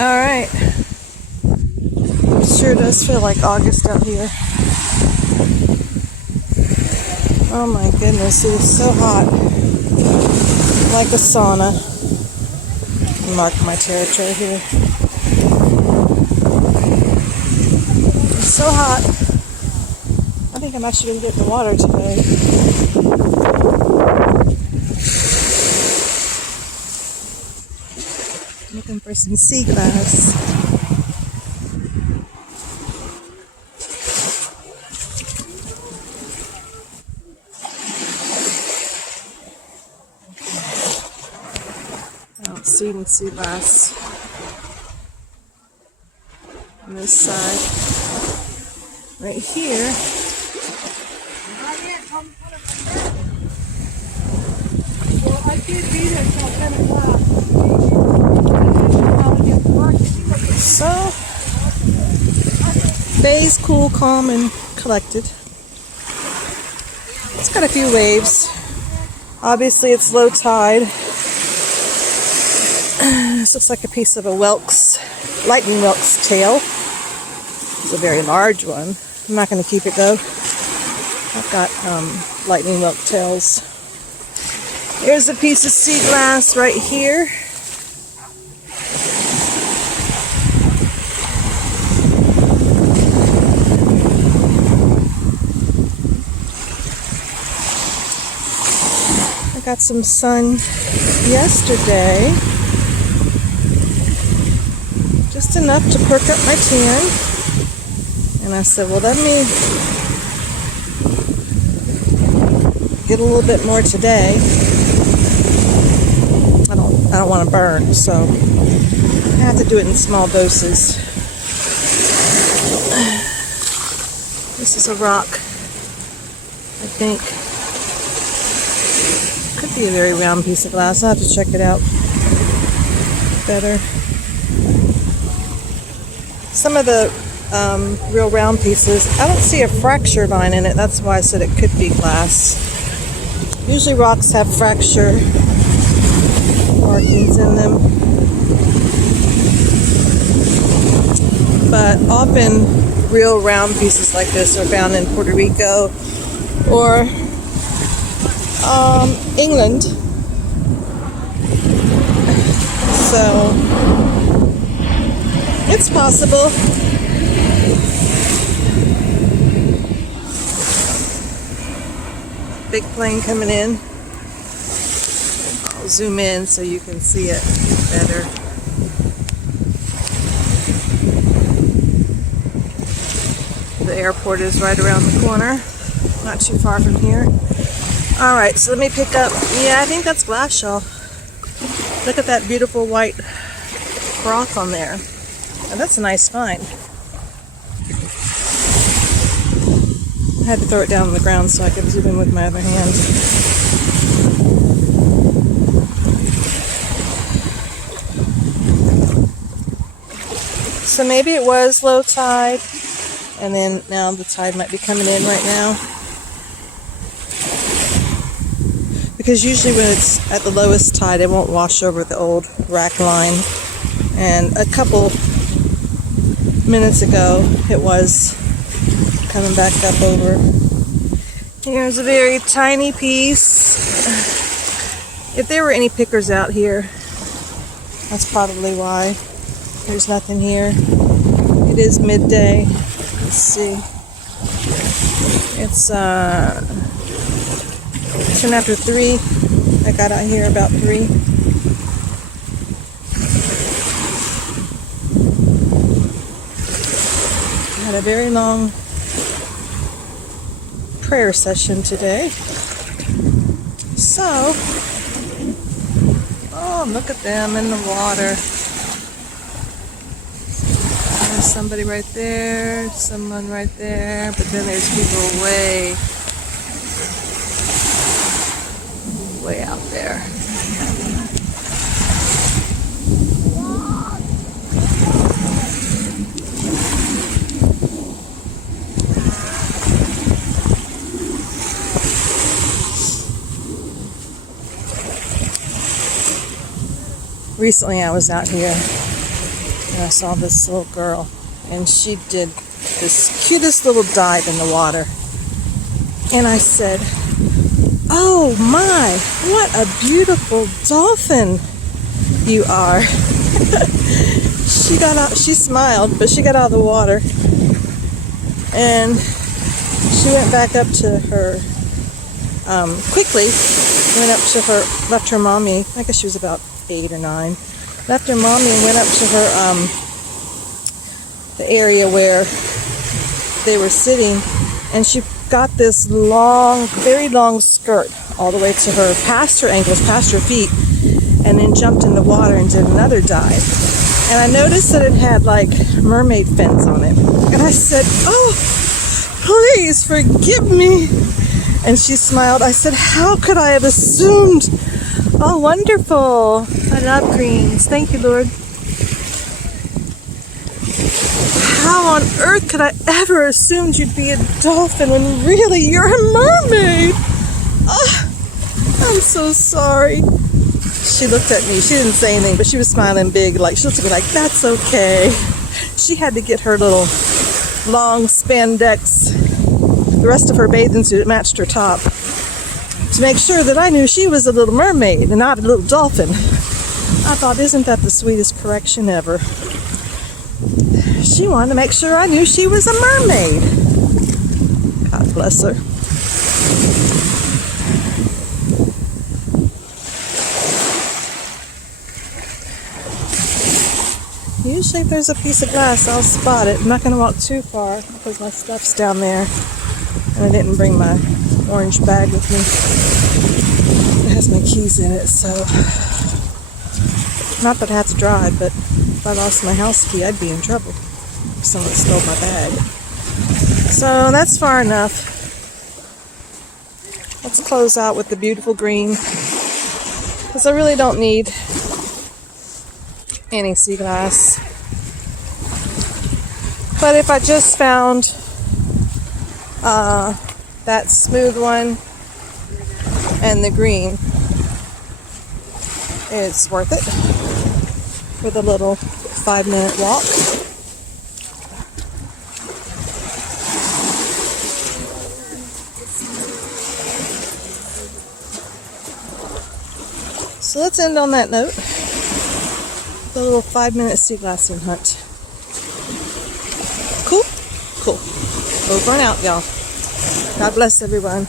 Alright. It sure does feel like August out here. Oh my goodness, it is so hot. Like a sauna. Mark my territory here. It's so hot. I think I'm actually going to get in the water today. Looking for some sea glass. I don't see any sea glass on this side. Right here. Well, I can't be there till 10 o'clock. So, day's cool, calm, and collected. It's got a few waves. Obviously, it's low tide. This looks like a piece of a lightning whelk's tail. It's a very large one. I'm not going to keep it though. I've got lightning whelk tails. Here's a piece of sea glass right here. I got some sun yesterday. Just enough to perk up my tan. And I said, well, let me get a little bit more today. I don't want to burn, so I have to do it in small doses. This is a rock, I think. Could be a very round piece of glass. I'll have to check it out better. Some of the real round pieces, I don't see a fracture line in it. That's why I said it could be glass. Usually rocks have fracture markings in them. But often real round pieces like this are found in Puerto Rico or England. So it's possible. Big plane coming in. I'll zoom in so you can see it better. The airport is right around the corner, not too far from here. Alright, so let me pick up, I think that's glass shell. Look at that beautiful white froth on there. And that's a nice find. I had to throw it down on the ground so I could zoom in with my other hand. So maybe it was low tide, and then now the tide might be coming in right now. Because usually when it's at the lowest tide, it won't wash over the old rack line. And a couple minutes ago, it was coming back up over. Here's a very tiny piece. If there were any pickers out here, that's probably why. There's nothing here. It is midday. Let's see. It's 10 after 3. I got out here about 3. I had a very long prayer session today. So, oh, look at them in the water. There's somebody right there, someone right there, but then there's people way out there. Recently I was out here and I saw this little girl, and she did this cutest little dive in the water. And I said, "Oh my, what a beautiful dolphin you are." She got out, she smiled, but she got out of the water. And she went back up to her, quickly, went up to her, left her mommy, I guess she was about 8 or 9, left her mommy and went up to her, the area where they were sitting, and she got this long, very long skirt all the way to her, past her ankles, past her feet, and then jumped in the water and did another dive. And I noticed that it had like mermaid fins on it. And I said, "Oh, please forgive me." And she smiled. I said, "How could I have assumed?" Oh, wonderful. I love greens. Thank you, Lord. How on earth could I ever assumed you'd be a dolphin when really you're a mermaid? Oh, I'm so sorry. She looked at me. She didn't say anything, but she was smiling big. Like, she looked at me like, "That's okay." She had to get her little long spandex, the rest of her bathing suit matched her top, to make sure that I knew she was a little mermaid and not a little dolphin. I thought, isn't that the sweetest correction ever? She wanted to make sure I knew she was a mermaid. God bless her. Usually if there's a piece of glass, I'll spot it. I'm not going to walk too far because my stuff's down there. And I didn't bring my orange bag with me. It has my keys in it, so... Not that I have to drive, but if I lost my house key, I'd be in trouble if someone stole my bag. So that's far enough. Let's close out with the beautiful green, because I really don't need any sea glass. But if I just found that smooth one and the green, it's worth it for the little 5-minute walk. So let's end on that note. The little 5-minute sea glassing hunt. Cool? Cool. Over and out, y'all. God bless everyone.